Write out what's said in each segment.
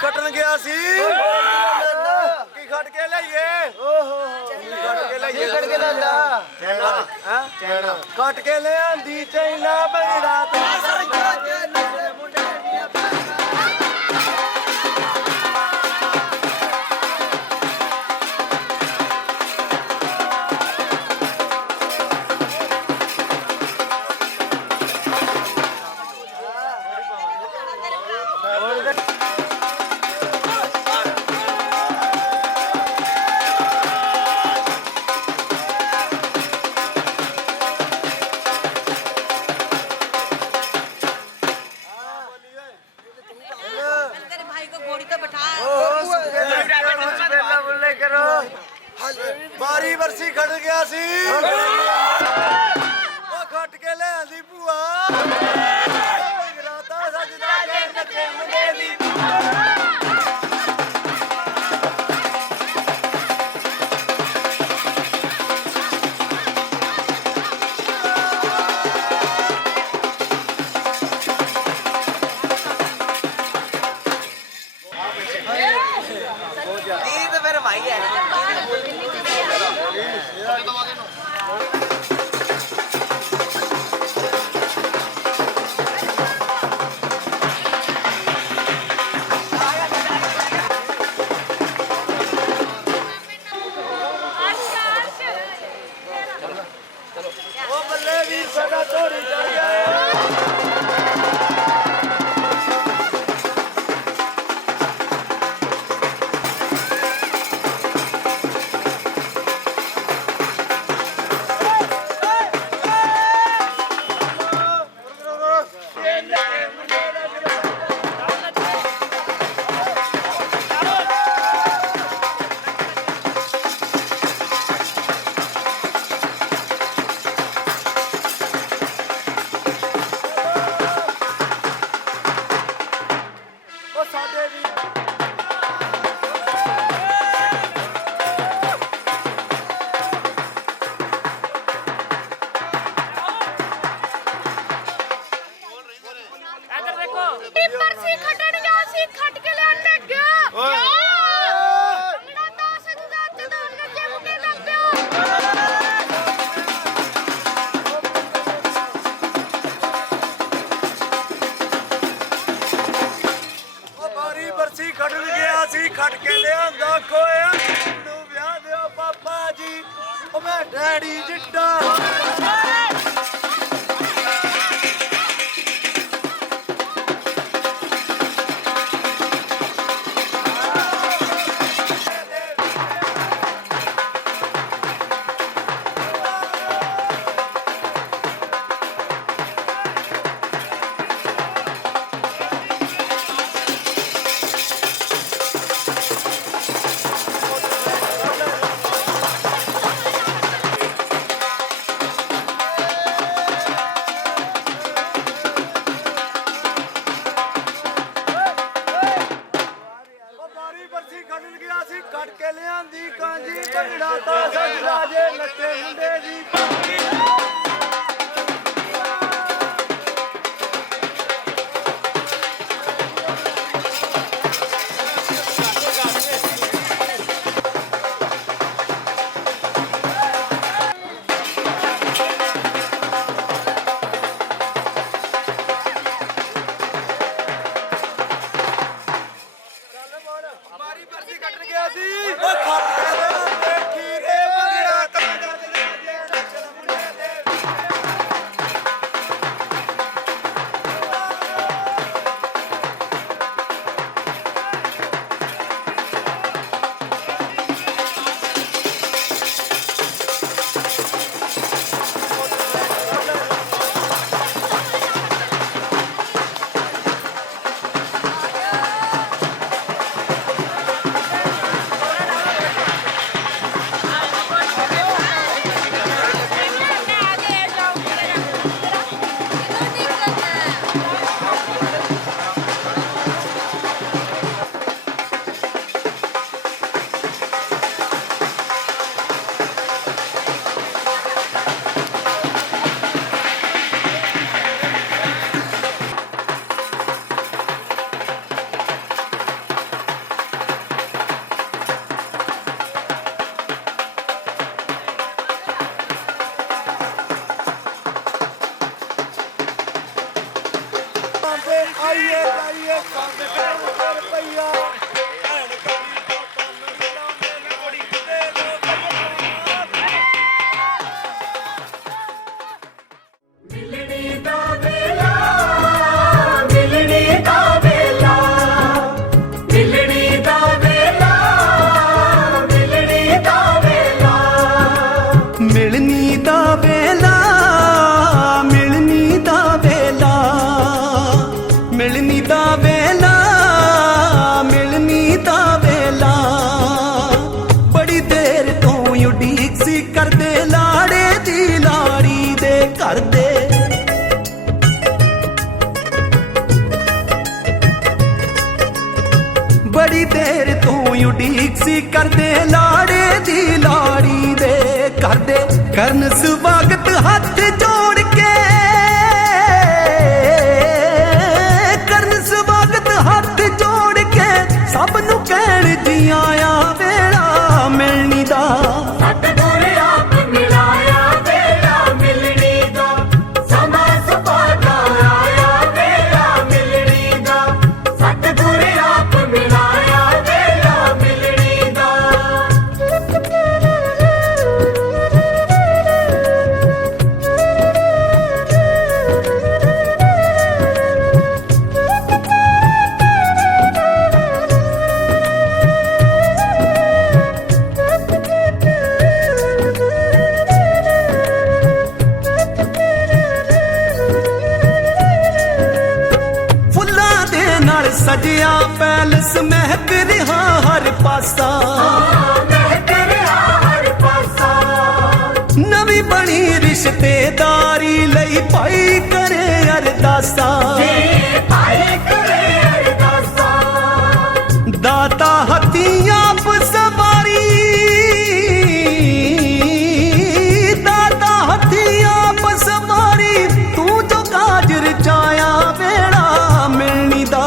ਖੱਟਣ ਗਿਆ ਸੀ ਕੀ ਖੱਟ ਕੇ ਲਈਏ ਖੱਟ ਕੇ ਲਈਏ ਖੱਟ ਕੇ ਲੈਂਦਾ ਚੈਨਾ ਕੱਟ ਕੇ ਲਿਆਂਦੀ ਚੈਨਾ ਬਗੜਾ ਤੇ ਬਾਰੀ ਵਰਸੀ ਖੜ ਗਿਆ ਸੀ ਉਹ ਖੱਟ ਕੇ ਲਿਆਂਦੀ ਭੂਆ ਰਾਤਾ ਸਜਦਾ ਕੇ ਨੱਚੇ ਮੁੰਡੇ ਦੀ तो मेरा भाई है ਉਹ ਬੱਲੇ ਵੀਰ ਸਾਡਾ ਝੋਲੀ ਚੜ ਗਿਆ ਬਰਸੀ ਖੱਟਣ ਗਿਆ ਸੀ ਖੱਟ ਕੇ ਲੈਣ ਲੱਗ ਗਿਆ ਤਾਂ ਸਜਦਾ ਜਦੋਂ ਨੱਚੇ ਮੁੰਡੇ ਦਾ ਉਹ ਬਾਰੀ ਬਰਸੀ ਖੜਨ ਗਿਆ ਸੀ ਖੱਟ ਕੇ ਲਿਆਂਦਾ ਖੋਇਆ ਨੂੰ ਵਿਆਹ ਦਿਓ ਪਾਪਾ ਜੀ ਉਹ ਮੈਂ ਡੈਡੀ ਜਿੱਡਾ ਕੱਟ ਕੇ ਲਿਆਂਦੀ ਕਾਂਜੀ ਭੰਗੜਾ ਤਾਂ ਸਜਦਾ ਜੇ ਨੱਚੇ ਮੁੰਡੇ ਦੀ ਬਾਰੀ ਬਰਸੀ ਕੱਟ ਗਿਆ ਸੀ ਉਹ ਖੱਟ ਕੇ ਦੇਖੀ ਇਹ ਭੰਗੜਾ ਤਾਂ ਸਜਦਾ ਜੇ ਨੱਚੇ ਮੁੰਡੇ ਦੀ ਸੀ ਕਰਦੇ ਲਾੜੇ ਦੀ ਲਾੜੀ ਦੇ ਕਰਦੇ ਕਰਨ ਸਵਾਗਤ ਹੱਥ ਜੋੜ ਕੇ ਕਰਨ ਸਵਾਗਤ ਹੱਥ ਜੋੜ ਕੇ ਸਭ ਨੂੰ ਕਹਿਣ ਜੀ ਆਇਆ ਵੇਲਾ ਮਿਲਣੀ ਦਾ ਸਤਿਗੁਰ ਆਪ ਮਿਲਾਇਆ ਵੇਲਾ ਮਿਲਣੀ ਦਾ ਸਮਾਂ ਸੁਭਾਗਾ ਆਇਆ ਵੇਲਾ ਮਿਲਣੀ ਦਾ ਸਤਿਗੁਰ ਆਪ ਮਿਲਾਇਆ ਵੇਲਾ ਮਿਲਣੀ ਦਾ ਫੁੱਲਾਂ ਦੇ ਨਾਲ ਸਜਿਆ ਪੈਲਸ ਮਹਿਕ ਰਿਹਾ ਹਰ ਪਾਸਾ ਮਹਿਕ ਰਿਹਾ ਹਰ ਪਾਸਾ ਨਵੀਂ ਬਣੀ ਰਿਸ਼ਤੇਦਾਰੀ ਲਈ ਭਾਈ ਕਰੇ ਅਰਦਾਸਾਂ ਜੀ ਭਾਈ ਕਰੇ ਅਰਦਾਸਾਂ ਦਾਤਾ ਹੱਥੀਂ ਆਪ ਸਵਾਰੀ ਦਾਤਾ ਹੱਥੀਂ ਆਪ ਸਵਾਰੀ ਤੂੰ ਜੋ ਕਾਜ ਰਚਾਇਆ ਵੇਲਾ ਮਿਲਣੀ ਦਾ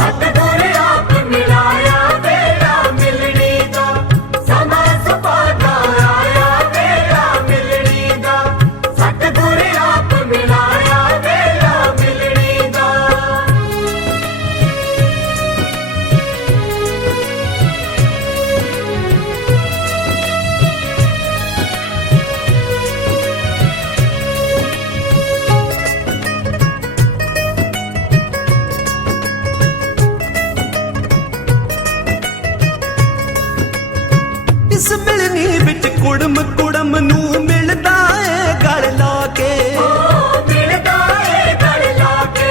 ਸਤਿਗੁਰ ਆਪ ਮਿਲਾਇਆ ਵੇਲਾ ਮਿਲਣੀ ਦਾ ਸਮਾਂ ਸੁਭਾਗਾ ਆਇਆ ਵੇਲਾ ਮਿਲਣੀ ਦਾ ਸਤਿਗੁਰ ਆਪ ਮਿਲਾਇਆ ਵੇਲਾ ਮਿਲਣੀ ਦਾ ਇਸ ਮਿਲਣੀ ਵਿੱਚ ਕੁੜਮ ਕੁੜਮ ਨੂੰ ਮਿਲਦਾ ਏ ਗਲ ਲਾ ਕੇ ਮਿਲਦਾ ਏ ਗਲ ਲਾ ਕੇ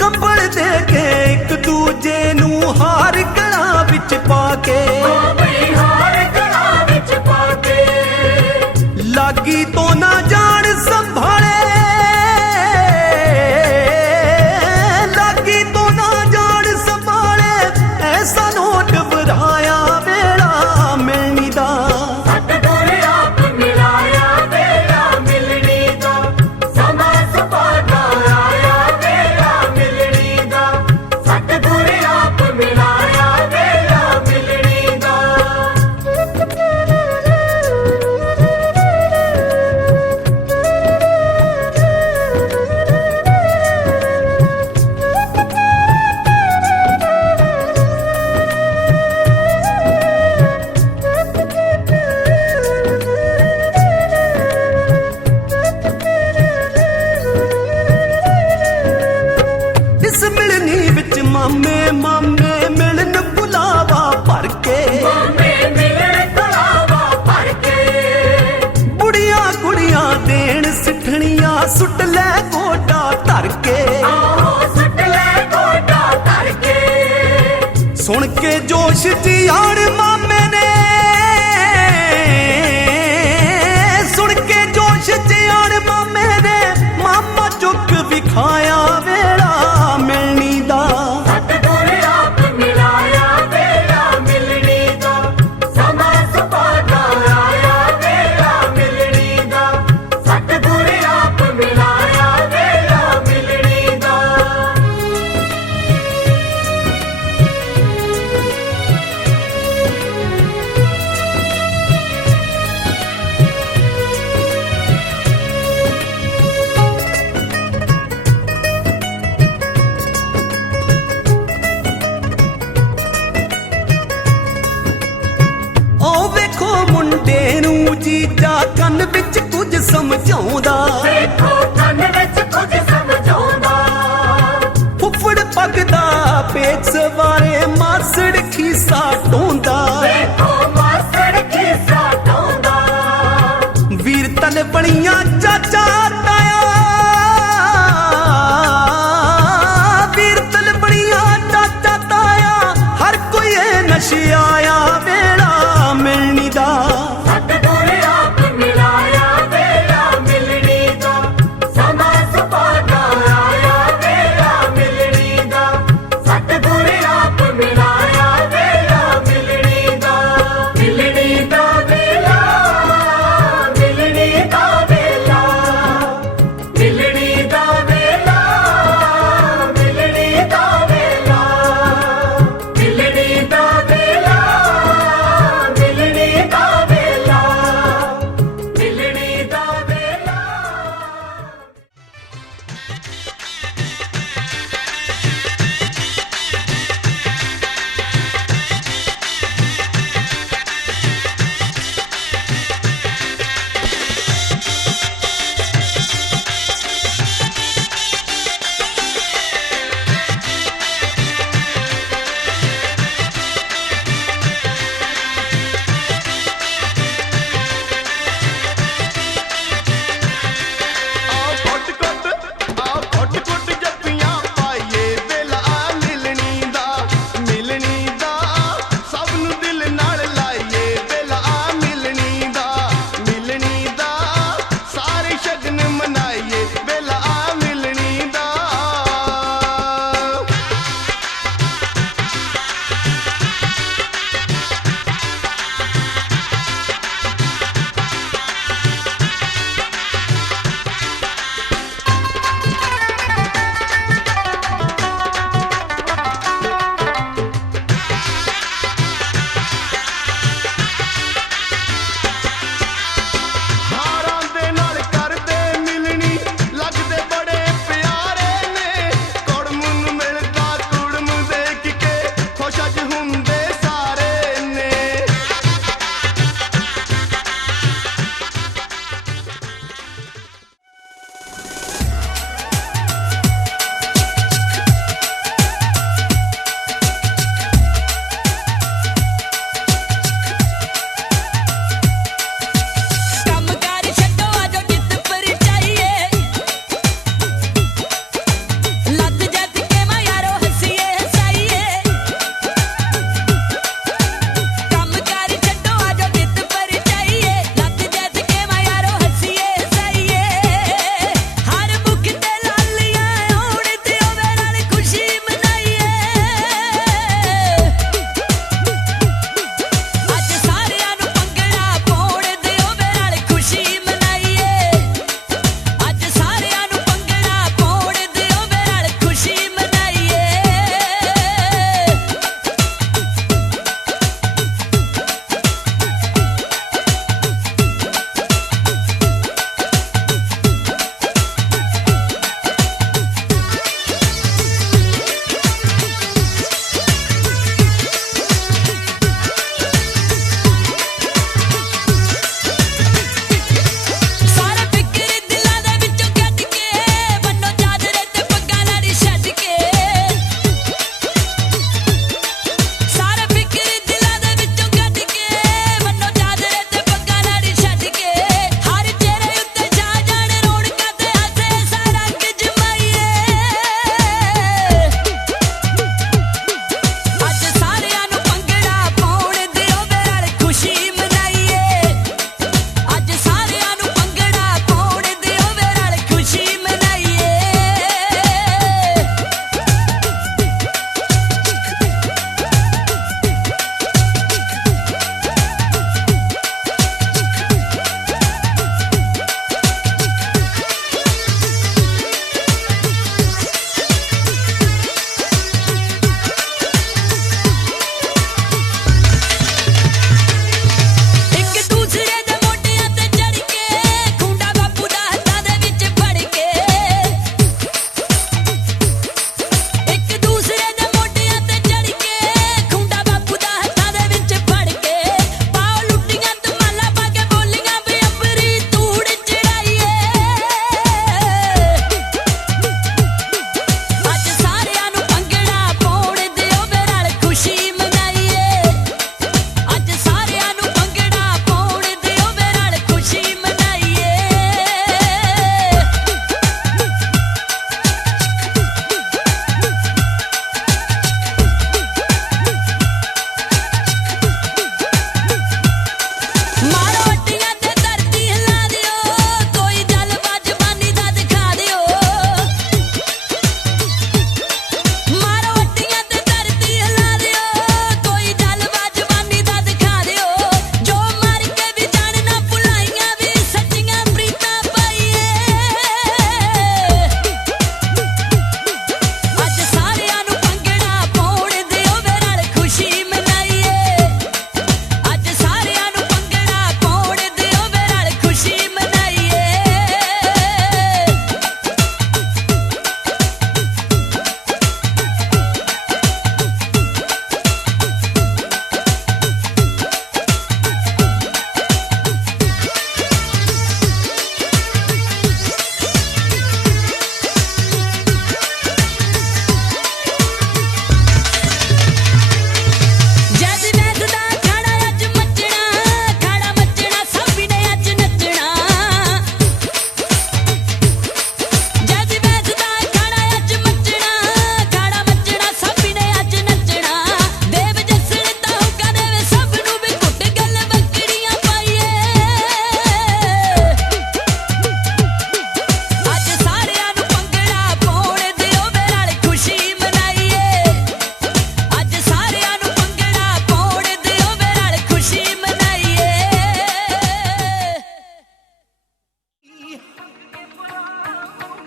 ਕੰਬਲ ਦੇ ਕੇ ਇੱਕ ਦੂਜੇ ਨੂੰ ਹਾਰ ਗਲਾਂ ਵਿੱਚ ਪਾ ਕੇ ਬਈ ਹਾਰ ਗਲਾਂ ਵਿੱਚ ਪਾ ਕੇ ਲਾਗੀ ਤੋਂ ਨਾ ਜਾਣ ਸੰਭਾਲੇ ਲਾਗੀ ਤੋਂ ਨਾ ਜਾਣ ਸੰਭਾਲੇ ਐਸਾ ਨੋਟ ਵਰਾਇਆ ਵੇਲਾ ਮਿਲਣੀ ਦਾ ਸਤਿਗੁਰ ਆਪ ਮਿਲਾਇਆ ਵੇਲਾ ਮਿਲਣੀ ਦਾ ਸਮਾਂ ਸੁਭਾਗਾ ਆਇਆ ਵੇਲਾ ਮਿਲਣੀ ਦਾ ਸਤਿਗੁਰ ਆਪ ਮਿਲਾਇਆ ਵੇਲਾ ਮਿਲਣੀ ਦਾ ਇਸ ਮਿਲਣੀ ਵਿੱਚ ਮਾਮੇ ਮਾਮੇ ਮਿਲਣ ਬੁਲਾਵਾ ਭਰ ਕੇ ਮਾਮੇ ਮਿਲਣ ਕਲਾਵਾ ਭਰ ਕੇ ਬੁੜੀਆਂ ਕੁੜੀਆਂ ਦੇਣ ਸਿੱਠਣੀਆਂ ਸੁੱਟ ਲੈ ਗੋਡਾ ਧਰ ਕੇ ਆਹੋ ਸੁੱਟ ਲੈ ਗੋਡਾ ਧਰ ਕੇ ਸੁਣ ਕੇ ਜੋਸ਼ ਜੀ ਆਣ ਮਾਮੇ ਨੇ ਸੁਣ ਕੇ ਜੋਸ਼ ਜੀ ਆਣ ਮਾਮੇ ਨੇ ਮਾਮਾ ਚੁੱਕ ਵਿਖਾਇਆ ਵੇਲਾ ਮਿਲਣੀ ਦਾ ਸਤਿਗੁਰ ਆਪ ਮਿਲਾਇਆ ਵੇਲਾ ਮਿਲਣੀ ਦਾ ਸਮਾਂ ਸੁਭਾਗਾ ਆਇਆ ਵੇਲਾ ਮਿਲਣੀ ਦਾ ਸਤਿਗੁਰ ਆਪ ਮਿਲਾਇਆ ਵੇਲਾ ਮਿਲਣੀ ਦਾ ਉਹ ਵੇਖੋ ਮੁੰਡੇ ਨੂੰ ਜੀਜਾ ਕੰਨ ਵਿੱਚ ਕੁਝ ਸਮਝਾਉਂਦਾ ਵੇਖੋ ਕੰਨ ਵਿੱਚ ਕੁਝ ਸਮਝਾਉਂਦਾ ਫੁੱਫੜ ਪੱਗਦਾ ਪੇਚ ਸਵਾਰੇ ਮਾਸੜ ਖੀਸਾ ਢੋਂਦਾ ਵੇਖੋ ਮਾਸੜ ਖੀਸਾ ਢਾਉਂਦਾ ਵੀਰ ਤਲ ਬਣੀਆਂ ਚਾਚਾ ਤਾਇਆ ਵੀਰ ਤਲ ਬਣੀਆਂ ਚਾਚਾ ਤਾਇਆ ਹਰ ਕੋਈ ਇਹ ਨਸ਼ੇ ਆਇਆ ਵੇਲਾ ਮਿਲਣੀ ਦਾ ਸਤਿਗੁਰ ਆਪ ਮਿਲਾਇਆ ਵੇਲਾ ਮਿਲਣੀ ਦਾ ਸਮਾਂ ਸੁਭਾਗਾ ਆਇਆ ਵੇਲਾ ਮਿਲਣੀ ਦਾ ਸਤਿਗੁਰ ਆਪ ਮਿਲਾਇਆ ਵੇਲਾ ਮਿਲਣੀ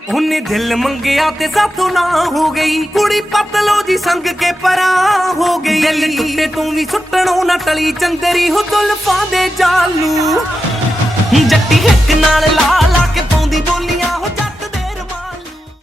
ਉਹਨੇ ਦਿਲ ਮੰਗਿਆ ਤੇ ਸਾਥੋਂ ਨਾ ਹੋ ਗਈ ਕੁੜੀ ਪਤਲੋ ਜੀ ਸੰਗ ਕੇ ਪਰਾਂ ਹੋ ਗਈ ਦਿਲ ਟੁੱਟੇ ਤੂੰ ਵੀ ਸੁੱਟਣੋਂ ਨਾ ਟਲੀ ਚੰਦਰੀ ਹੋ ਜ਼ੁਲਫਾਂ ਦੇ ਜਾਲੂ ਜੱਟੀ ਹਿੱਕ ਨਾਲ ਲਾ ਲਾ ਕੇ ਪਾਉਂਦੀ ਬੋਲੀਆਂ ਹੋ ਜੱਟ ਦੇ ਰਮਾਲ ਨੂੰ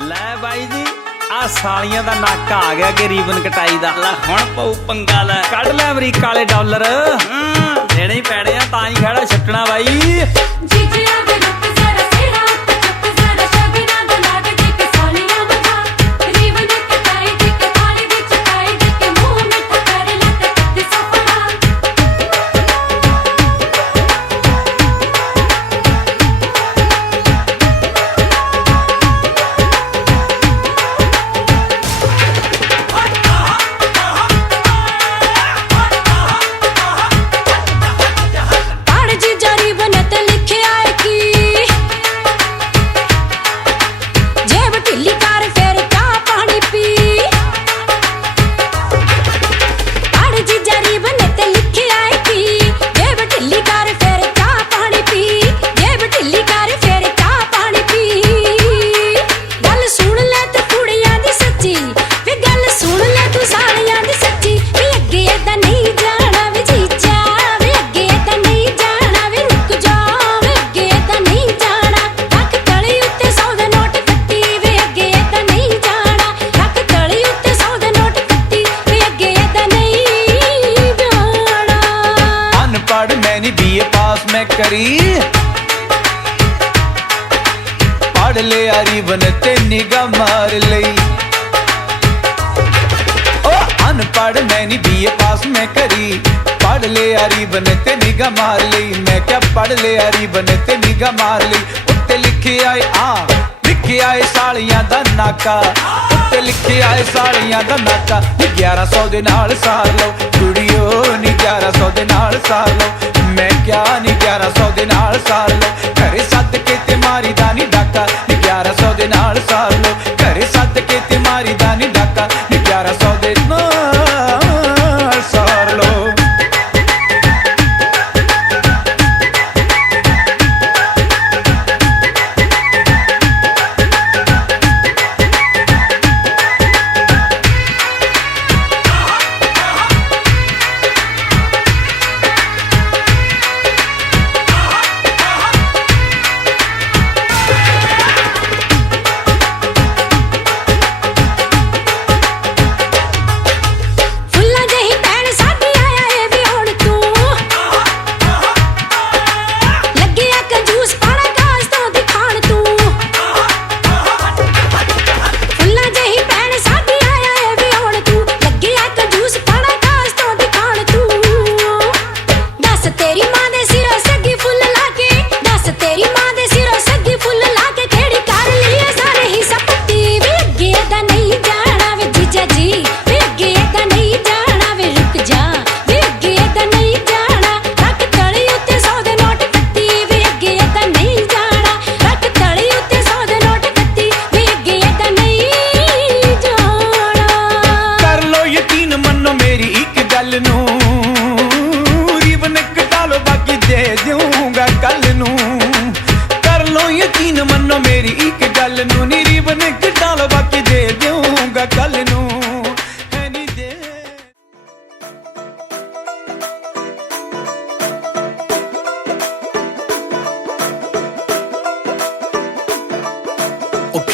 ਲੈ ਬਾਈ ਜੀ ਆ ਸਾਲੀਆਂ ਦਾ ਨੱਕ ਆ ਗਿਆ ਕਿ ਰੀਬਨ ਕਟਾਈ ਦਾ ਲੈ ਹੁਣ ਪਊ ਪੰਗਾ ਲੈ ਕੱਢ ਲੈ ਅਮਰੀਕਾ ਵਾਲੇ ਡਾਲਰ ਦੇਣੇ ਹੀ ਪੈਣੇ ਆ ਤਾਂ ਹੀ ਖੜਾ ਛੱਟਣਾ ਬਾਈ ਜੀਜਿਆ ਦੇ ਰੁੱਤ ਜ਼ਰਾ ਸਿਰਾ ਚੱਪ ਜ਼ਰਾ ਸ਼ਗਨਾਂ ਦਾ ਲਾਡ ਦੇ ਕੇ ਸਾਲੀਆਂ ਮਠਾ ਰੀਬਨ ਕਟਾਈ ਦੇ ਕੇ ਥਾਲੀ ਵਿੱਚ ਪਾਈ ਦੇ ਕੇ ਮੂੰਹ ਮਿੱਠਾ ਕਰ ਲੈ ਤੇ ਕੱਦ ਸਫੜਾ ਪੜ ਜੀਜਾ ਰੀਬਨ ਤੇ ਲਿਖਿਆ ਏ ਕੀ करी पढ़ लिया रीबन ते निगाह मार लई ओ अनपढ़ मैं नहीं बीए पास में करी पढ़ लिया रीबन ते निगाह मार लई मैं क्या पढ़ लिया रीबन ते निगाह मार लई उत्ते लिखे आए लिखे आए सालियां दा नाका उत्ते लिखे आए सालियां दा नाका 1100 दे नाल सार लो कुड़ियो नी 1100 दे नाल सार लो मैं क्या नी 1100 दे नाल सार लो घरे सद के ते मारी दा नी डाका नी 1100 दे नाल सार लो घरे सद के ते मारी दा नी डाका नी 1100 दे नाल सार लो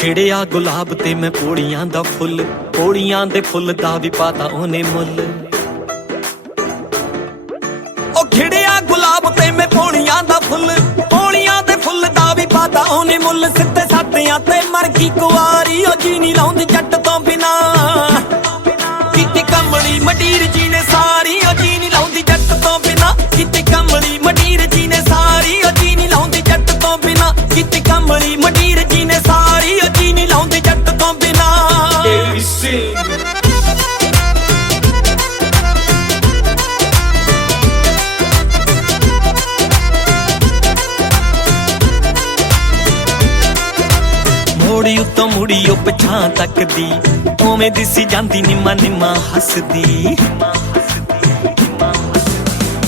खिड़िया गुलाब ते मैं पोड़ियां दा फुल पोड़ियां दे फुल दा भी पाता ओने मुल ओ खिड़िया गुलाब ते मैं पोड़ियां दा फुल पोड़ियां दे फुल दा भी पाता ओने मुल सिੱਧੇ ਸਾਟਿਆਂ ते मर गई कुआरी ओ जी नहीं लाउंदी जट तो बिना किते कमली मडीर जी ने सारी ओ जी नहीं लाउंदी जट तो बिना किते कमली मडीर जी ने सारी ओ जी नहीं लाउंदी जट तो बिना किते कमली मडीर जी ने सारी ओ जी नहीं लाउंदी जट तो बिना मोड़ी उत्तों मुड़ियो पिछां तकदी ओवें दिसी जांदी निम्मा निम्मा हसदी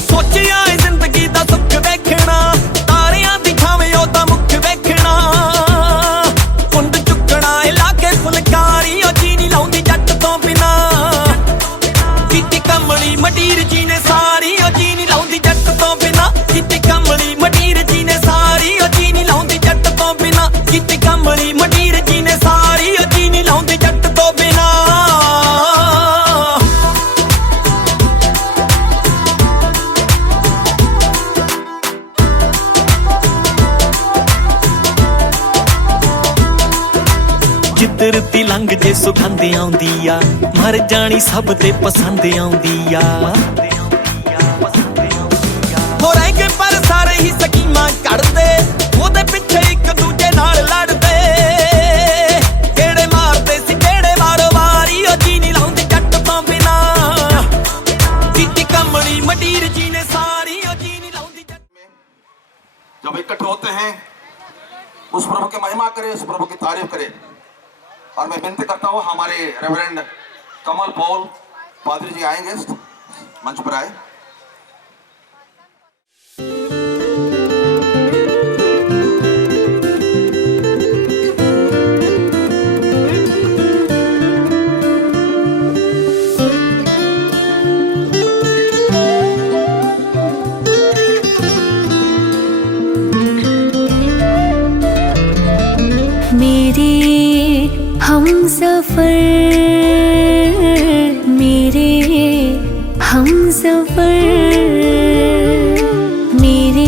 सोचिया जिंदगी दा सुख वेखना तारियां दी छावें ओदा मुख वेखना कुंड चुकना इलाके फुलकारी ओ जी नहीं लाउंदी जट तो बिना किते कमली मडीर जी ने सारी ओ जी नहीं लाउंदी जट तो बिना किते कमली मडीर जी ने सारी ओ जी नहीं लाउंदी जट तो बिना किते कमली मडीर जी ने सारी ओ जी नहीं लाउंदी जट तो बिना जिधर दी लंघ जे सुगंध आउंदी आ मर जानी सब ते पसंद आउंदी आ हो रहे पर सारे ही स्कीमां कढ़दे ओदे पिछे एक दूजे नाल लड़दे केड़े मारदे सी केड़े वारो वारी ओ जी नहीं लाउंदी जट तो बिना किते कमली मडीर जी ने सारी ओ जी नहीं लाउंदी जट जब इकट्ठे होते हैं उस प्रभु की महिमा करे उस प्रभु की तारीफ करे और मैं विनती करता हूँ हमारे रेवरेंड कमल पॉल पादरी जी आएंगे मंच पर आए। हमसफर मेरे हमसफर मेरे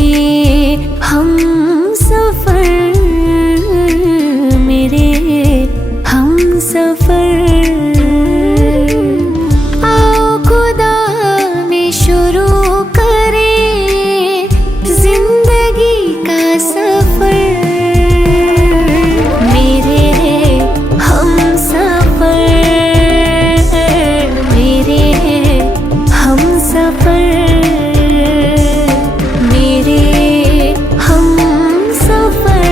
सफर मेरे हम सफर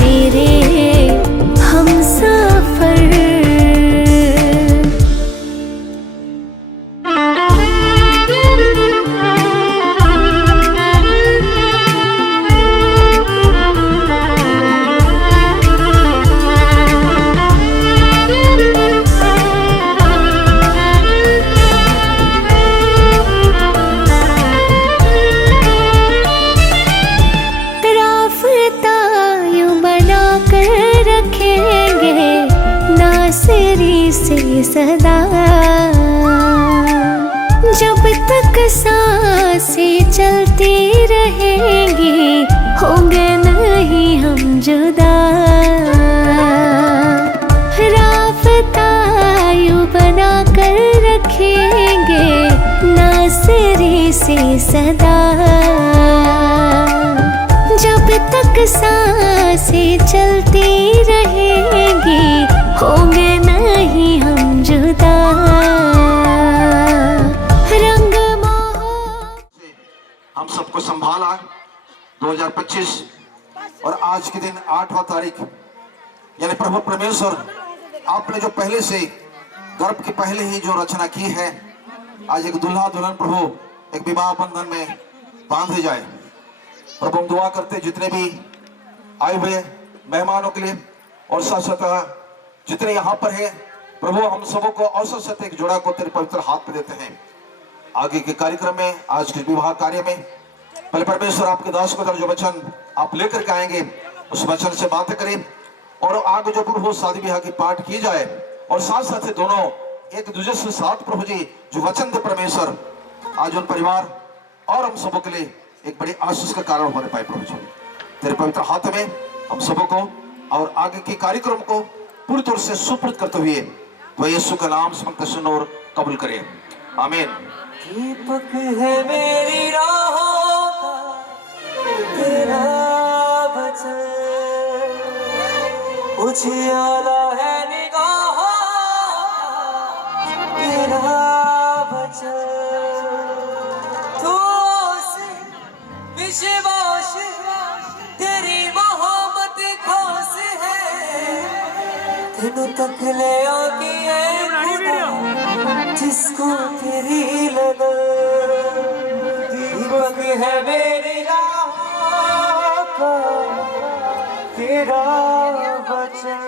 मेरे हम सफर से सदा जब तक सांसें चलती रहेंगी होंगे नहीं हम जुदा राफ़ता यूं बना कर रखेंगे नासरी से सदा जब तक सांसें चलती रहेंगी होंगे नहीं हम जुदा रंग हम सबको संभाला 2025 और आज के दिन 8वां तारीख यानी प्रभु परमेश्वर आपने जो पहले से गर्भ के पहले ही जो रचना की है आज एक दुल्हा दुल्हन प्रभु एक विवाह बंधन में बांधे जाए। प्रभु हम दुआ करते जितने भी आए हुए मेहमानों के लिए और साथ साथ जितने यहाँ पर है प्रभु हम सबों को अवसर से एक जोड़ा को तेरे पवित्र हाथ में देते हैं। आगे के कार्यक्रम में आज के विवाह कार्य में पहले परमेश्वर आपके दास को जो वचन आप लेकर के आएंगे उस वचन से बात करें और आगे जो प्रभु शादी ब्याह की पाठ की जाए और साथ साथ दोनों एक दूसरे से साथ प्रभु जी जो वचन दे परमेश्वर आज उन परिवार और हम सबों के लिए एक बड़ी आशीष का कारण होने पाए। प्रभु जी तेरे पवित्र हाथ में हम सबों को और आगे के कार्यक्रम को पूरी तरह से सुपुर्द करते हुए तो यीशु का नाम समझकर सुनो और कबूल करें। आमीन। दीपक है मेरी राहों का तेरा वचन उजियाला है निगाहों तेरा वचन तो से विश्वास तेरी मोहब्बत खास है तेनों तक ले आके जिसको तेरी लगन दीपक है मेरी राहों का तेरा वचन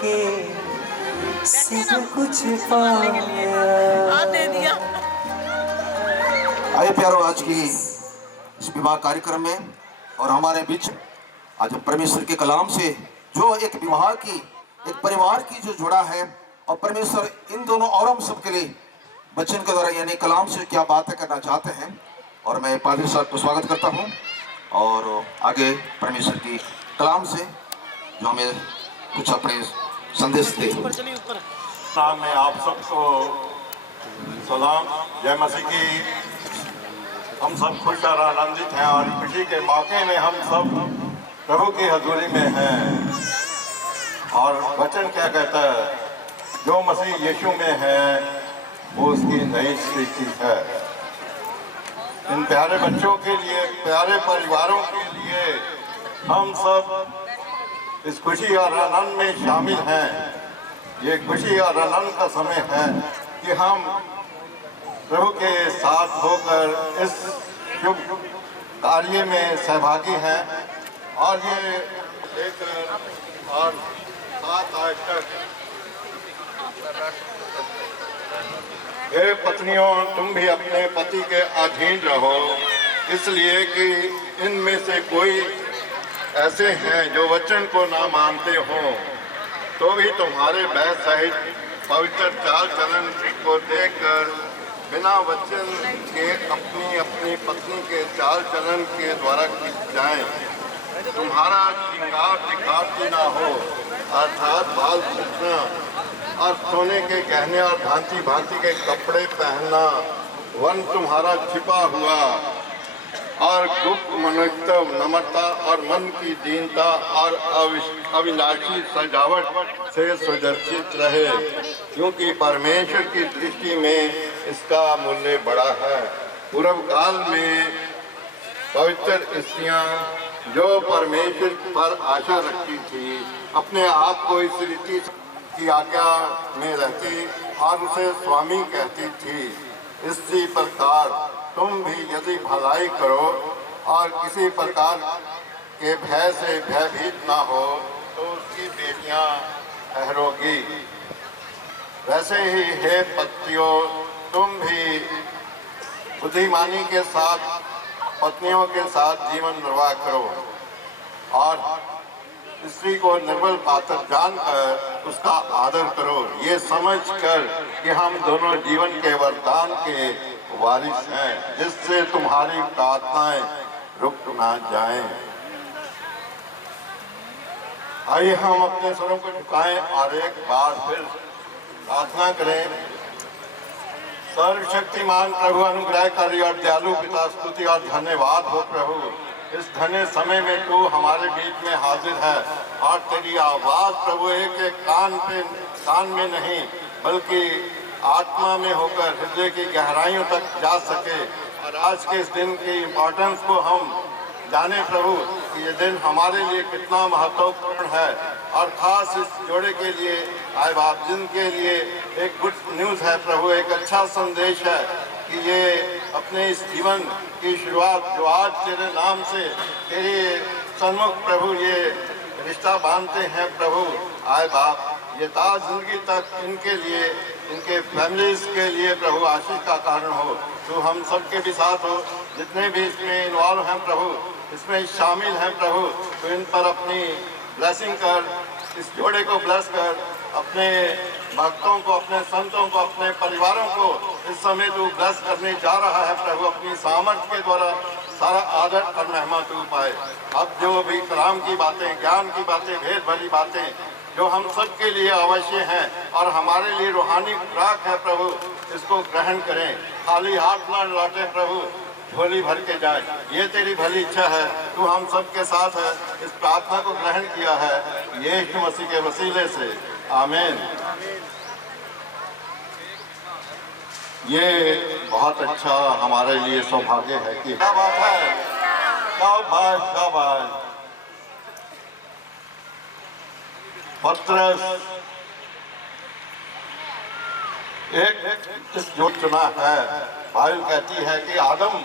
के सब कुछ पाया। आइए प्यारो आज की इस विवाह कार्यक्रम में और हमारे बीच आज परमेश्वर के कलाम से जो एक विवाह की एक परिवार की जो जुड़ा है और परमेश्वर इन दोनों और हम सब के लिए वचन के द्वारा यानी कलाम से क्या बातें करना चाहते हैं और मैं पादरी साहब को स्वागत करता हूं और आगे परमेश्वर की कलाम से जो हमें कुछ अपने संदेश दे। नाम में आप सबको सलाम जय मसीह की। हम सब खुश और आनंदित हैं और खुशी के मौके में हम सब प्रभु की हजूरी में हैं और वचन क्या कहता है जो मसीह यीशु में है वो उसकी नई सृष्टि है। इन प्यारे बच्चों के लिए प्यारे परिवारों के लिए हम सब इस खुशी और आनंद में शामिल हैं। ये खुशी और आनंद का समय है कि हम प्रभु के साथ होकर इस शुभ कार्य में सहभागी हैं और ये एक और 7 आज तक हे पत्नियों तुम भी अपने पति के अधीन रहो इसलिए कि इनमें से कोई ऐसे हैं जो वचन को ना मानते हों तो भी तुम्हारे वह सहित पवित्र चाल चलन को देखकर बिना वचन के अपनी अपनी पत्नी के चाल चलन के द्वारा खींच जाएं। तुम्हारा श्रृंगार दिखावटी ना हो अर्थात बाल सूखना और सोने के गहने और भांति भांति के कपड़े पहनना वन तुम्हारा छिपा हुआ और गुप्त मनुष्यत्व नम्रता और मन की दीनता और अविनाशी सजावट से सुदर्शित रहे, क्योंकि परमेश्वर की दृष्टि में इसका मूल्य बड़ा है। पूर्व काल में पवित्र स्त्रियां जो परमेश्वर पर आशा रखती थी, अपने आप को इस रीति की आज्ञा में रहती और उसे स्वामी कहती थी। इसी प्रकार तुम भी यदि भलाई करो और किसी प्रकार के भय से भयभीत ना हो तो उसकी बेटियां ठहरोगी। वैसे ही हे पतियों, तुम भी बुद्धिमानी के साथ पत्नियों के साथ जीवन निर्वाह करो और स्त्री को निर्बल पात्र जानकर उसका आदर करो, ये समझकर कि हम दोनों जीवन के वरदान के वारिस हैं, जिससे तुम्हारी प्रार्थनाएं रुक ना जाएं। आइए हम अपने स्वरों को झुकाएं और एक बार फिर प्रार्थना करें। सर्वशक्तिमान प्रभु, अनुग्रहकारी और दयालु पिता, स्तुति और धन्यवाद हो प्रभु, इस धन्य समय में तू हमारे बीच में हाजिर है और तेरी आवाज प्रभु एक एक कान में नहीं बल्कि आत्मा में होकर हृदय की गहराइयों तक जा सके। और आज के इस दिन की इम्पोर्टेंस को हम जाने प्रभु कि ये दिन हमारे लिए कितना महत्वपूर्ण है और खास इस जोड़े के लिए आए बाप जिनके लिए एक गुड न्यूज़ है प्रभु, एक अच्छा संदेश है कि ये अपने इस जीवन की शुरुआत जो आज तेरे नाम से तेरे सन्मुख प्रभु ये रिश्ता बांधते हैं प्रभु, आए बाप ये ताज जिंदगी तक इनके लिए, इनके फैमिलीज के लिए प्रभु आशीष का कारण हो। तो हम सबके भी साथ हो, जितने भी इसमें इन्वॉल्व हैं प्रभु, इसमें शामिल हैं प्रभु, तो इन पर अपनी ब्लेसिंग कर, इस जोड़े को ब्लेस कर, अपने भक्तों को, अपने संतों को, अपने परिवारों को इस समय तू ब्लेस करने जा रहा है प्रभु। अपनी सामर्थ्य के द्वारा सारा आदर और महिमा तू पाए। अब जो भी कलाम की बातें, ज्ञान की बातें, भेद भरी बातें जो हम सब के लिए अवश्य हैं और हमारे लिए रूहानी खुराक है प्रभु, इसको ग्रहण करें। खाली हाथ ना लौटे प्रभु, झोली भर के जाए, ये तेरी भली इच्छा है। तू हम सब के साथ है, इस प्रार्थना को ग्रहण किया है यीशु मसीह के वसीले से, आमीन। ये बहुत अच्छा हमारे लिए सौभाग्य है कि क्या बात है, शाबाश शाबाश। पत्रस एक जो चुना है, बाइबल कहती है कि आदम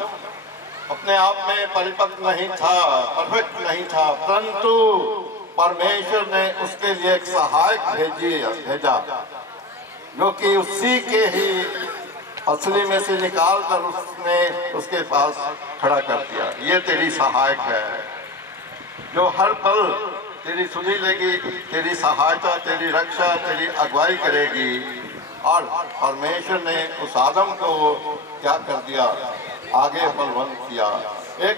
अपने आप में परिपक्व नहीं था, परफेक्ट नहीं था, परंतु परमेश्वर ने उसके लिए एक सहायक भेजा जो कि उसी के ही असली में से निकाल कर उसने उसके पास खड़ा कर दिया। ये तेरी सहायक है जो हर पल तेरी सुधि लेगी, तेरी सहायता, तेरी रक्षा, तेरी अगुवाई करेगी। और परमेश्वर ने उस आदम को क्या कर दिया, आगे बलवंत किया, एक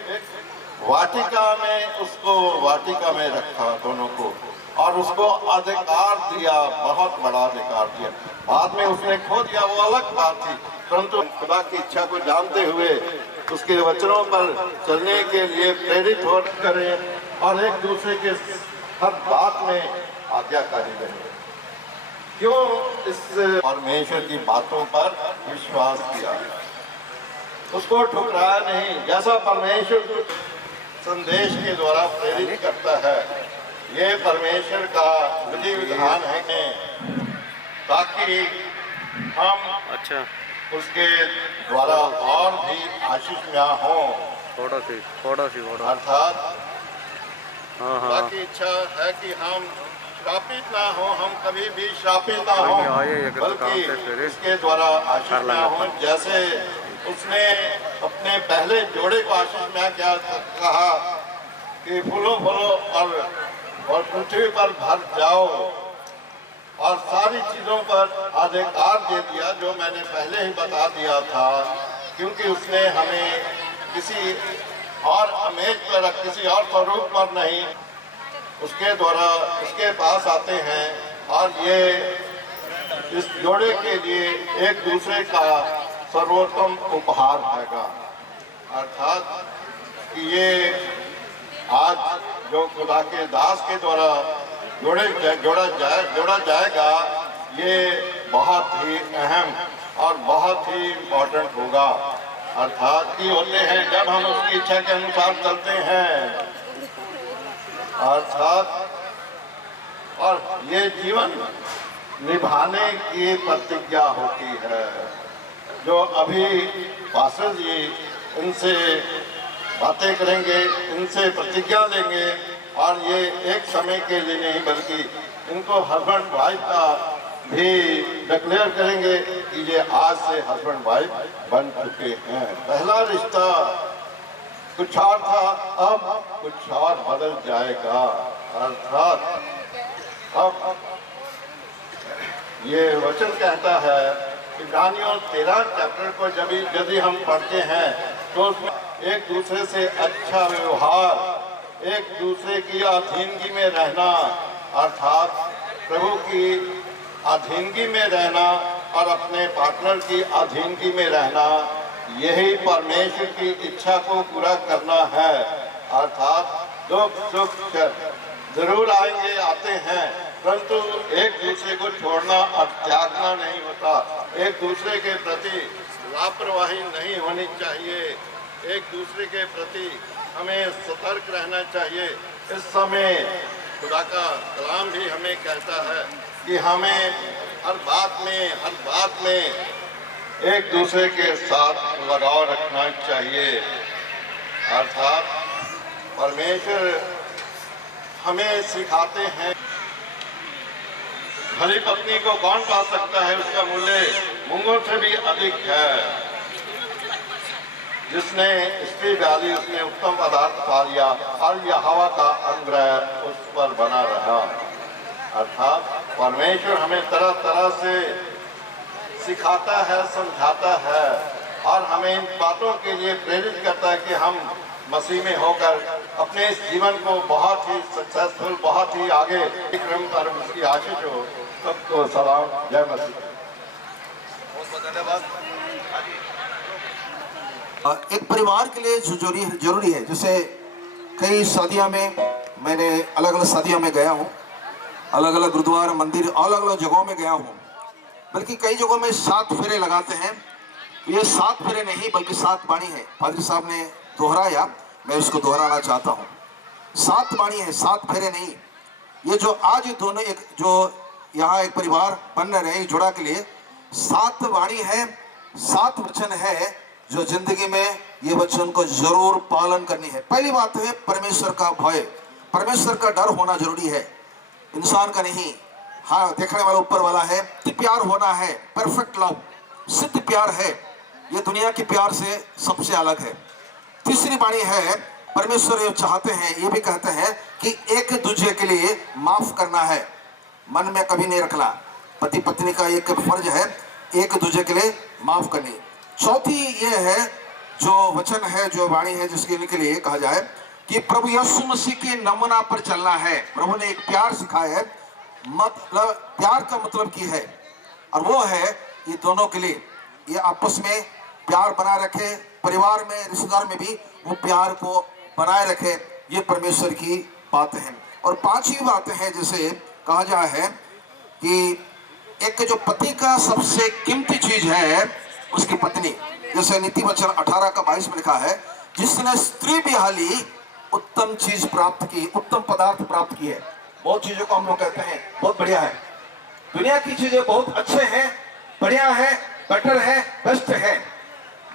वाटिका में उसको वाटिका में रखा दोनों को, और उसको अधिकार दिया, बहुत बड़ा अधिकार दिया। बाद में उसने खो दिया, वो अलग बात थी, परंतु खुदा की इच्छा को जानते हुए उसके वचनों पर चलने के लिए प्रेरित हो करें और एक दूसरे के हर बात में आज्ञाकारी रहे। क्यों इस परमेश्वर की बातों पर विश्वास किया, उसको ठुकराया नहीं। जैसा परमेश्वर संदेश के द्वारा प्रेरित करता है, ये परमेश्वर का विधि विधान है कि ताकि हम उसके द्वारा और भी आशीष में हो। अर्थात ताकि इच्छा है कि हम श्रापित ना हो, हम कभी भी श्रापित ना हो, बल्कि इसके द्वारा आशीष में हो। जैसे उसने अपने पहले जोड़े को आशीष में क्या कहा कि फूलो फूलो और पृथ्वी पर भर जाओ, और सारी चीजों पर अधिकार दे दिया जो मैंने पहले ही बता दिया था, क्योंकि उसने हमें किसी और इमेज पर, किसी और स्वरूप पर नहीं, उसके द्वारा उसके पास आते हैं। और ये इस जोड़े के लिए एक दूसरे का सर्वोत्तम उपहार हैगा। अर्थात कि ये आज जो खुदा के दास के द्वारा जोड़ा जाएगा, ये बहुत ही अहम और बहुत ही इम्पोर्टेंट होगा। अर्थात की होते हैं जब हम उसकी इच्छा के अनुसार चलते हैं, अर्थात और ये जीवन निभाने की प्रतिज्ञा होती है। जो अभी पार्षद जी इनसे बातें करेंगे, इनसे प्रतिज्ञा लेंगे, और ये एक समय के लिए नहीं बल्कि इनको हस्बैंड वाइफ का भी डिक्लेयर करेंगे कि ये आज से हस्बैंड वाइफ बन चुके हैं। पहला रिश्ता कुछ और था, अब कुछ और बदल जाएगा। अर्थात अब ये वचन कहता है कि दानियों 13 चैप्टर को यदि हम पढ़ते हैं तो उसमें एक दूसरे से अच्छा व्यवहार, एक दूसरे की अधीनगी में रहना, अर्थात प्रभु की अधीनगी में रहना और अपने पार्टनर की अधीनगी में रहना, यही परमेश्वर की इच्छा को पूरा करना है। अर्थात दुख सुख जरूर आएंगे, आते हैं, परंतु एक दूसरे को छोड़ना और त्यागना नहीं होता। एक दूसरे के प्रति लापरवाही नहीं होनी चाहिए, एक दूसरे के प्रति हमें सतर्क रहना चाहिए। इस समय खुदा का कलाम भी हमें कहता है कि हमें हर बात में एक दूसरे के साथ लगाव रखना चाहिए। अर्थात परमेश्वर हमें सिखाते हैं, भली पत्नी को कौन पा सकता है, उसका मूल्य मूंगों से भी अधिक है। जिसने स्त्री डाली उसने उत्तम पदार्थ पा लिया और यहोवा का अनुग्रह उस पर बना रहा। अर्थात परमेश्वर हमें तरह तरह से सिखाता है, समझाता है और हमें इन बातों के लिए प्रेरित करता है कि हम मसीह में होकर अपने इस जीवन को बहुत ही सक्सेसफुल, बहुत ही आगे क्रम पर उसकी आशीष हो। सबको सलाम, जय मसीह। बहुत बहुत धन्यवाद। एक परिवार के लिए जो जरूरी है, जैसे कई शादियां में मैंने अलग अलग शादियों में गया हूँ, अलग अलग गुरुद्वारा मंदिर अलग अलग जगहों में गया हूँ, बल्कि कई जगहों में 7 फेरे लगाते हैं। ये 7 फेरे नहीं बल्कि 7 बाणी है। पादरी साहब ने दोहराया, मैं उसको दोहराना चाहता हूँ। 7 बाणी है, 7 फेरे नहीं। ये जो आज दोनों एक जो यहाँ एक परिवार बन रहे जुड़ा के लिए 7 वाणी है, 7 वचन है जो जिंदगी में ये वचन को जरूर पालन करनी है। पहली बात है परमेश्वर का भय, परमेश्वर का डर होना जरूरी है, इंसान का नहीं। हाँ, देखने वाला ऊपर वाला है। प्यार होना है, परफेक्ट लव, सिद्ध प्यार है, ये दुनिया के प्यार से सबसे अलग है। तीसरी बाणी है परमेश्वर ये चाहते हैं, ये भी कहते हैं कि एक दूसरे के लिए माफ करना है, मन में कभी नहीं रखना। पति पत्नी का एक फर्ज है एक दूसरे के लिए माफ करनी। चौथी ये है जो वचन है, जो वाणी है, जिसके लिए कहा जाए कि प्रभु यीशु मसीह के नमूना पर चलना है। प्रभु ने एक प्यार सिखाया है, मतलब प्यार का मतलब की है, और वो है ये दोनों के लिए ये आपस में प्यार बनाए रखे, परिवार में रिश्तेदार में भी वो प्यार को बनाए रखे, ये परमेश्वर की बात है। और 5वीं बात है जैसे कहा जाए है कि एक जो पति का सबसे कीमती चीज है उसकी पत्नी, जैसे नीति वचन 18 का 22 में लिखा है, जिसने स्त्री बिहाली उत्तम चीज प्राप्त की, उत्तम पदार्थ प्राप्त की है। बहुत चीजों को हम लोग कहते हैं बहुत बढ़िया है, दुनिया की चीजें बहुत अच्छे हैं, बढ़िया है, बेटर है, बेस्ट है,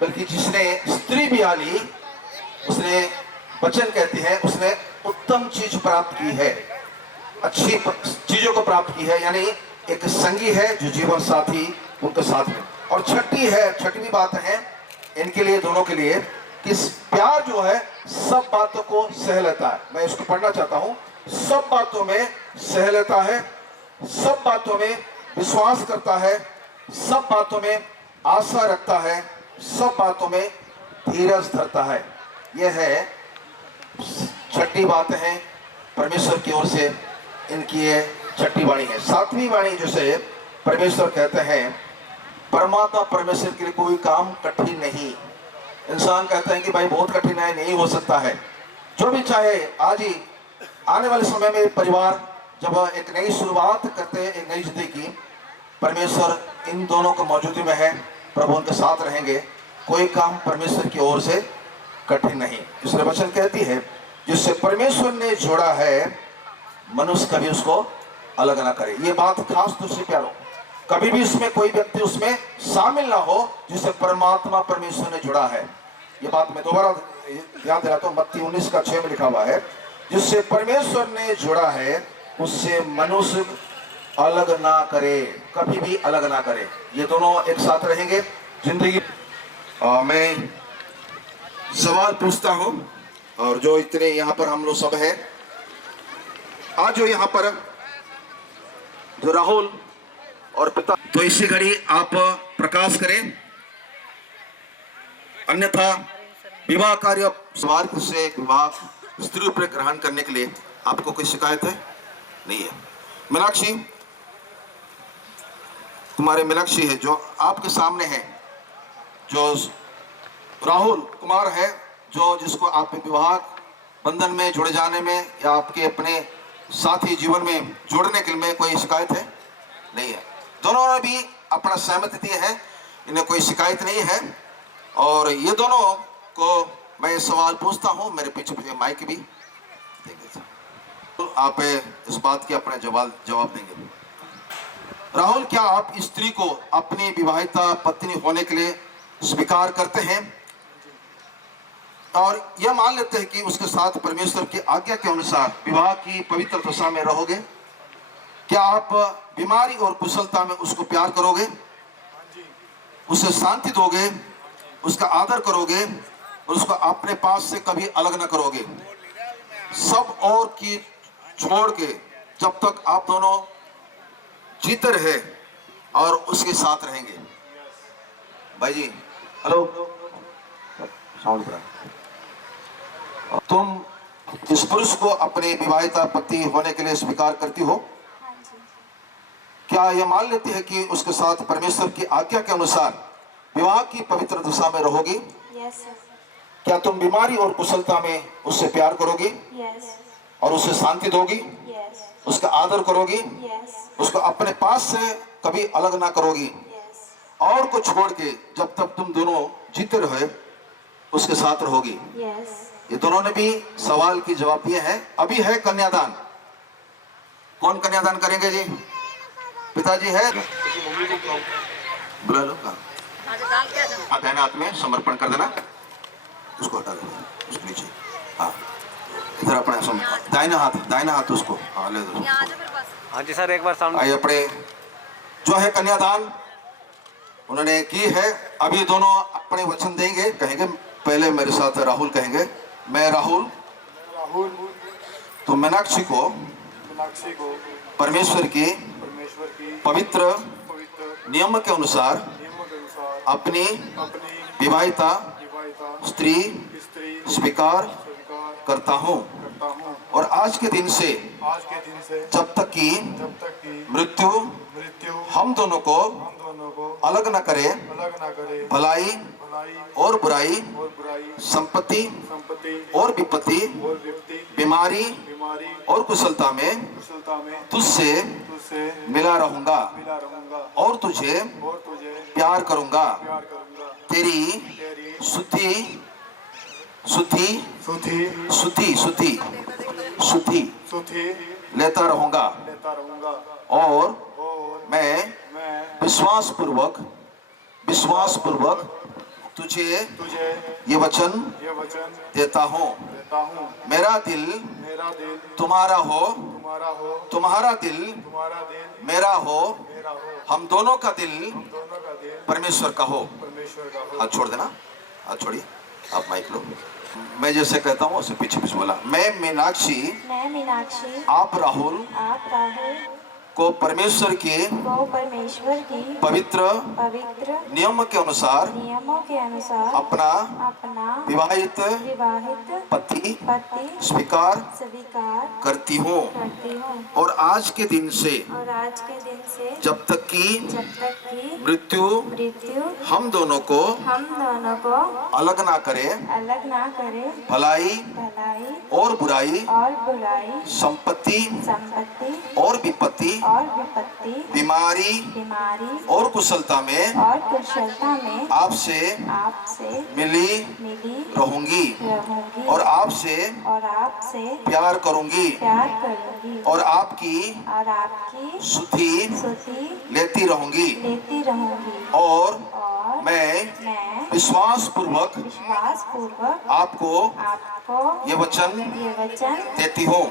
बल्कि जिसने स्त्री बिहाली उसने वचन कहती है उसने उत्तम चीज प्राप्त की है, अच्छी चीजों को प्राप्त की है, यानी एक संगी है जो जीवन साथी उनके साथ में। और छठवीं बात है इनके लिए, दोनों के लिए, कि प्यार जो है सब बातों को सह लेता है। मैं इसको पढ़ना चाहता हूँ। सब बातों में सह लेता है, सब बातों में विश्वास करता है, सब बातों में आशा रखता है, सब बातों में धीरज धरता है। यह है 6ठी बात है परमेश्वर की ओर से, इनकी ये 6ठी वाणी है। 7वीं वाणी जैसे परमेश्वर कहते हैं, परमात्मा परमेश्वर के लिए कोई काम कठिन नहीं। इंसान कहते हैं कि भाई बहुत कठिन है, नहीं हो सकता है। जो भी चाहे आज ही आने वाले समय में परिवार जब एक नई शुरुआत करते हैं, एक नई जिंदगी की, परमेश्वर इन दोनों को मौजूदगी में है, प्रभु उनके साथ रहेंगे, कोई काम परमेश्वर की ओर से कठिन नहीं। इसलिए वचन कहती है जिससे परमेश्वर ने जोड़ा है मनुष्य कभी उसको अलग ना करे। ये बात खास तौर से प्यारो, कभी भी इसमें कोई व्यक्ति उसमें शामिल ना हो जिसे परमात्मा परमेश्वर ने जुड़ा है। ये बात मैं दोबारा ध्यान दिलाता हूँ, मत्ती 19:6 में लिखा हुआ है, जिससे परमेश्वर ने जुड़ा है उससे मनुष्य अलग ना करे, कभी भी अलग ना करे। ये दोनों एक साथ रहेंगे जिंदगी। मैं सवाल पूछता हूं, और जो इतने यहाँ पर हम लोग सब हैं, आज जो यहाँ पर जो राहुल और पिता, तो इसी घड़ी आप प्रकाश करें, अन्यथा विवाह कार्य सवाल से विवाह स्त्री पर ग्रहण करने के लिए आपको कोई शिकायत है? नहीं है। मीनाक्षी, तुम्हारे मीनाक्षी है जो आपके सामने है, जो राहुल कुमार है, जो जिसको आप विवाह बंधन में जुड़े जाने में या आपके अपने साथी जीवन में जोड़ने के लिए कोई शिकायत है? नहीं है। दोनों ने भी अपना सहमति दी है, इन्हें कोई शिकायत नहीं है। और ये दोनों को मैं सवाल पूछता हूं, मेरे पीछे पीछे माइक भी देंगे, तो आप इस बात के अपना जवाब देंगे। राहुल, क्या आप स्त्री को अपनी विवाहिता पत्नी होने के लिए स्वीकार करते हैं और यह मान लेते हैं कि उसके साथ परमेश्वर की आज्ञा के अनुसार विवाह की पवित्र दशा में रहोगे? क्या आप बीमारी और कुशलता में उसको प्यार करोगे, उसे शांति दोगे, उसका आदर करोगे और उसको अपने पास से कभी अलग न करोगे, सब और की छोड़ के जब तक आप दोनों जीते रहे और उसके साथ रहेंगे? भाई जी, हेलो, साउंड पर। तुम इस पुरुष को अपने विवाहिता पति होने के लिए स्वीकार करती हो? क्या यह मान लेती है कि उसके साथ परमेश्वर की आज्ञा के अनुसार विवाह की पवित्र दशा में रहोगी? क्या तुम बीमारी और कुशलता में उससे प्यार करोगी और उसे शांति दोगी, उसका आदर करोगी, उसको अपने पास से कभी अलग ना करोगी और को छोड़ के जब तक तुम दोनों जीते रहे उसके साथ रहोगी? ये दोनों ने भी सवाल की जवाब दिए हैं। अभी है कन्यादान, कौन कन्यादान करेंगे जी? पिताजी है, बुला लो। दाहिने हाथ में समर्पण कर देना, उसको हटा देना, उसके नीचे। हाँ, इधर अपने दाहिना हाथ उसको, हाँ ले दो। हाँ जी सर, एक बार सामने आइए। अपने जो है कन्यादान उन्होंने की है। अभी दोनों अपने वचन देंगे, कहेंगे। पहले मेरे साथ राहुल कहेंगे, मैं राहुल तो मीनाक्षी को परमेश्वर की पवित्र नियम के अनुसार अपनी विवाहिता स्त्री स्वीकार करता हूँ और आज के दिन से जब तक कि मृत्यु हम दोनों को अलग न करे, भलाई और बुराई, संपत्ति और विपत्ति, बीमारी और कुशलता में तुझसे मिला रहूंगा और तुझे प्यार करूंगा। तेरी शुद्धि लेता रहूंगा और मैं विश्वास पूर्वक तुझे ये वचन देता हूँ। मेरा दिल तुम्हारा हो, तुम्हारा दिल मेरा हो, हम दोनों का दिल परमेश्वर का हो। हाथ छोड़ देना, हाथ छोड़िए, आप माइक लो। मैं जैसे कहता हूँ उसे पीछे पीछे बोला। मैं मीनाक्षी, आप राहुल को परमेश्वर के पवित्र नियम के अनुसार अपना विवाहित पति स्वीकार करती हूँ और आज के दिन से जब तक कि मृत्यु हम दोनों को अलग ना करे भलाई और बुराई संपत्ति और विपत्ति बीमारी और कुशलता में आपसे मिली रहूंगी और आपसे प्यार करूंगी और आपकी सुधि लेती रहूंगी और मैं विश्वास पूर्वक आपको ये वचन देती हूँ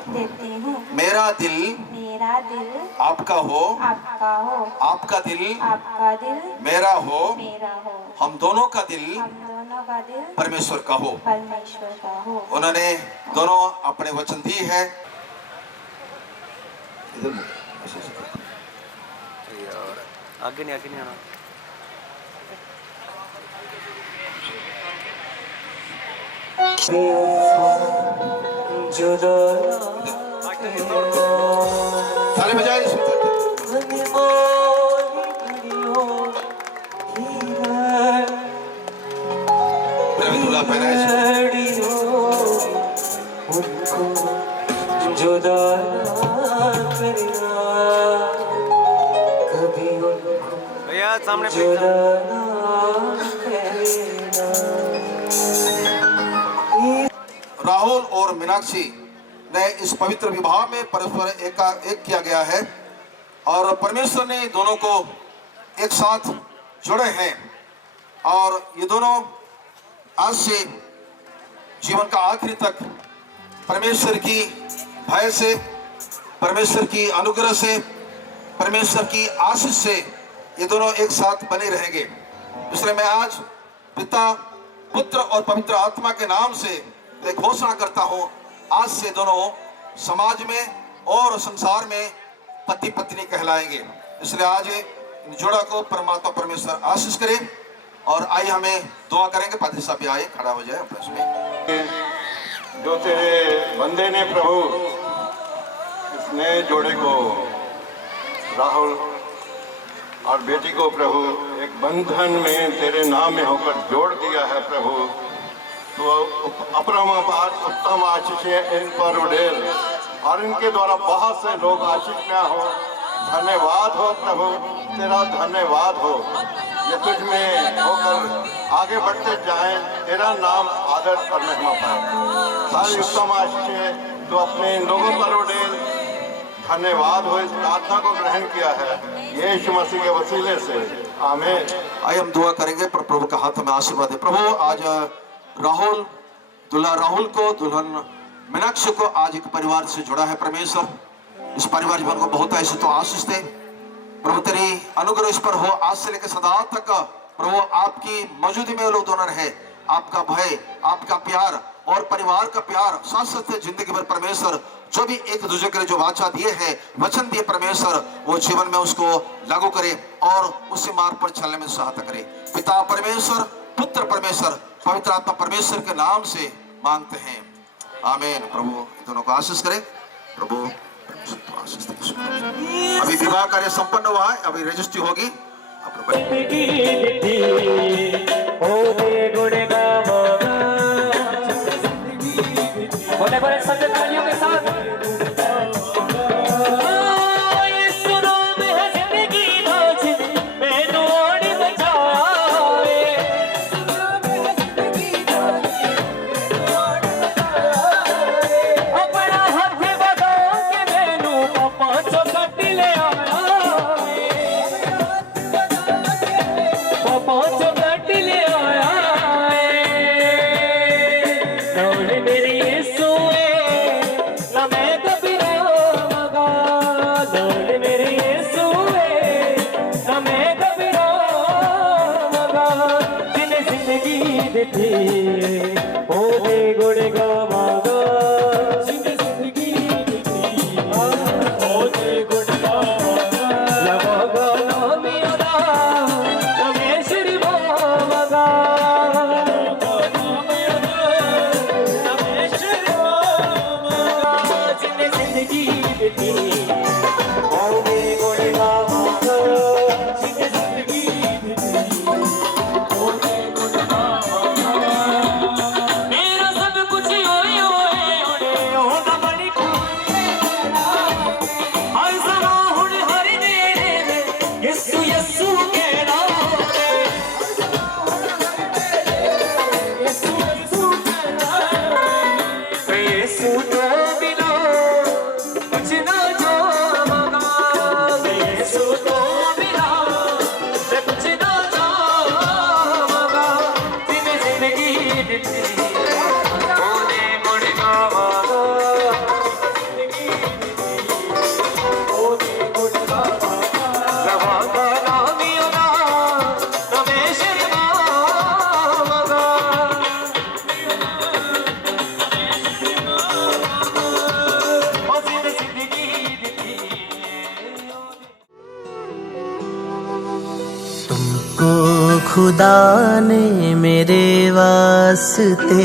मेरा दिल आपका हो आपका दिल मेरा हो हम दोनों का दिल परमेश्वर का हो उन्होंने दोनों अपने वचन दी है आगे नहीं आना ताली बजाए जुदा करना कभी भैया सामने जुदा राहुल और मीनाक्षी ने इस पवित्र विवाह में परस्पर एक किया गया है और परमेश्वर ने दोनों को एक साथ जोड़े हैं और ये दोनों आज से जीवन का आखिरी तक परमेश्वर की भय से परमेश्वर की अनुग्रह से परमेश्वर की आशीष से ये दोनों एक साथ बने रहेंगे। इसलिए मैं आज पिता पुत्र और पवित्र आत्मा के नाम से एक घोषणा करता हूँ आज से दोनों समाज में और संसार में पति पत्नी कहलाएंगे। इसलिए आज इन जोड़ा को परमात्मा परमेश्वर आशीष करे और आइए हमें दुआ करेंगे। पादरी साहब भी आए खड़ा हो जाए अपने उसमें। जो तेरे बंदे ने प्रभु इस नए जोड़े को राहुल और बेटी को प्रभु एक बंधन में तेरे नाम में होकर जोड़ दिया है प्रभु तो अपरमापार उत्तम आशीष इन पर उड़ेल और इनके द्वारा बहुत से लोग आशीष में हो। धन्यवाद हो प्रभु तेरा धन्यवाद हो ये तुझ में होकर आगे बढ़ते जाएं तेरा नाम आदर और महिमा पाए। सारी उत्तम आशीष तो अपने इन लोगों पर उड़ेल। धन्यवाद हो इस प्रार्थना को ग्रहण किया है यीशु मसीह के वसीले से आमीन। आइए हम दुआ करेंगे पर प्रभु का हाथ में आशीर्वाद है। प्रभु आज राहुल दुल्हा राहुल को दुल्हन मीनाक्षी को आज एक परिवार से जुड़ा है। परमेश्वर इस परिवार जीवन को बहुत ऐसे तो आशीष दे प्रभु तेरी अनुग्रह इस पर हो आज से लेकर सदा तक। प्रभु आपकी मौजूदगी में लोग दोनों रहे आपका भय आपका प्यार और परिवार का प्यार साथ साथ जिंदगी भर परमेश्वर जो भी एक दूसरे के लिए जो वाचा दिए हैं वचन दिए परमेश्वर वो जीवन में उसको लागू करे और उसी मार्ग पर चलने में सहायता करे। पिता परमेश्वर पुत्र परमेश्वर पवित्र आत्मा परमेश्वर के नाम से मांगते हैं आमीन। प्रभु दोनों को आशीष करे। प्रभु आशीष दे। अभी विवाह कार्य संपन्न हुआ है अभी रजिस्ट्री होगी। बोले बड़े सत्य तालियों के साथ जिंदगी तुमको खुदा ने मेरे वास्ते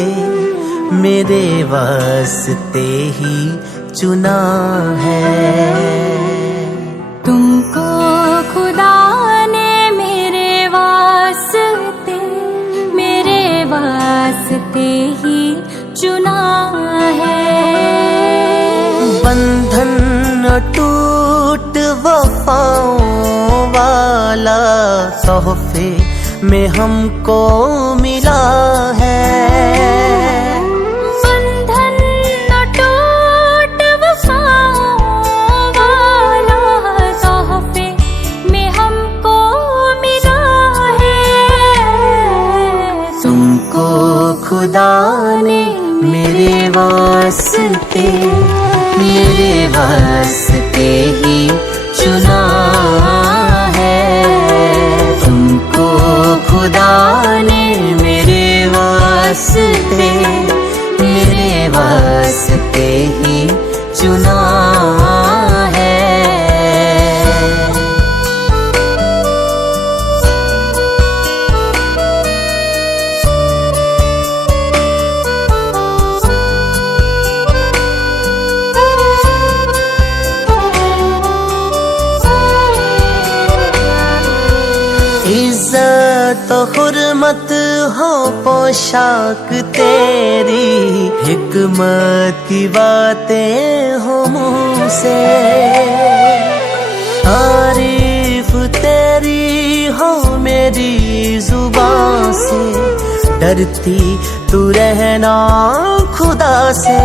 ही चुना है। तुमको खुदा ने मेरे वास्ते ही चुना है। बंधन टूट वफाओं वाला तोहफे में हमको मिला है। बंधन टूट वफाओं वाला तोहफे में हमको मिला है। तुमको खुदा ने मेरे वास्ते ही चुना है। तुमको खुदा ने मेरे वास्ते ही चुना है। इज्जत हुर्मत हो पोशाक तेरी, हिकमत की बातें हो मुँह से। तारीफ तेरी हो मेरी जुबान से, डरती तू रहना खुदा से।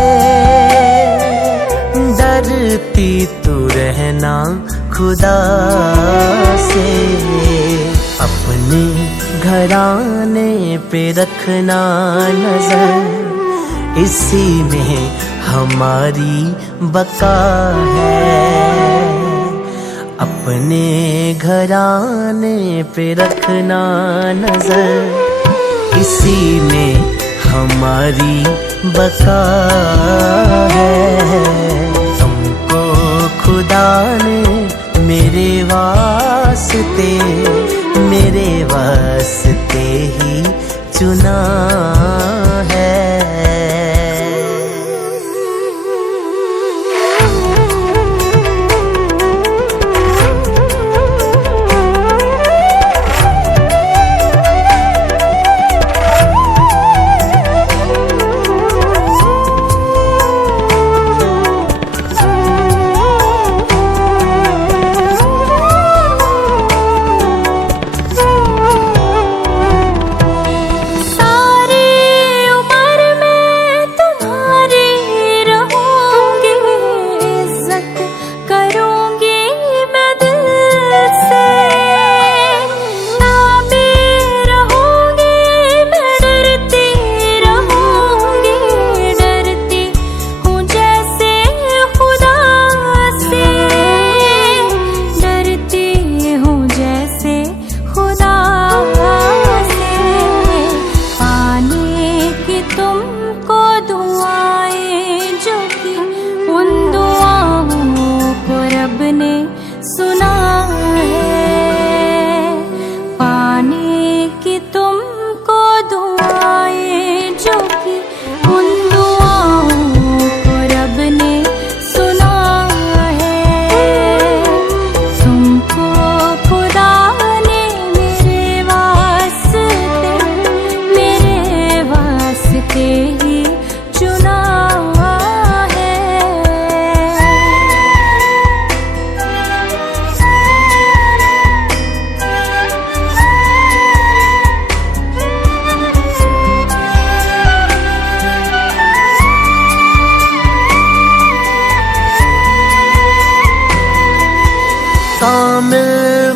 डरती तू रहना खुदा से। अपने घराने पे रखना नजर, इसी में हमारी बका है। अपने घराने पे रखना नजर, इसी में हमारी बका है। तुमको खुदा ने मेरे वास्ते ही चुना है।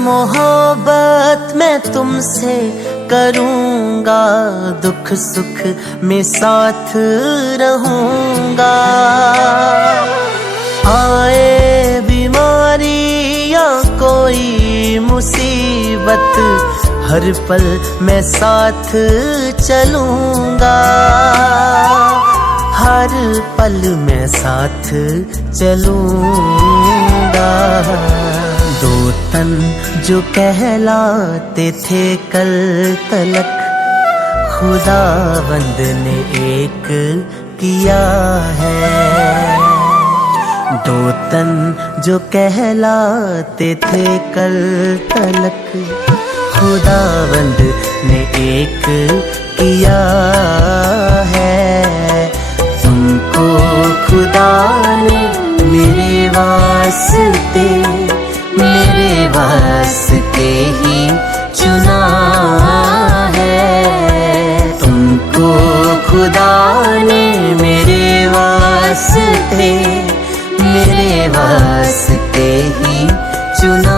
मोहब्बत मैं तुमसे करूँगा, दुख सुख में साथ रहूँगा। आए बीमारी या कोई मुसीबत, हर पल मैं साथ चलूँगा। हर पल मैं साथ चलूँगा। दो तन जो कहलाते थे कल तलक, खुदावंद ने एक किया है। दो तन जो कहलाते थे कल तलक, खुदावंद ने एक किया है। तुमको खुदा ने मेरे वास्ते ही चुना है। तुमको खुदा ने मेरे वास्ते ही चुना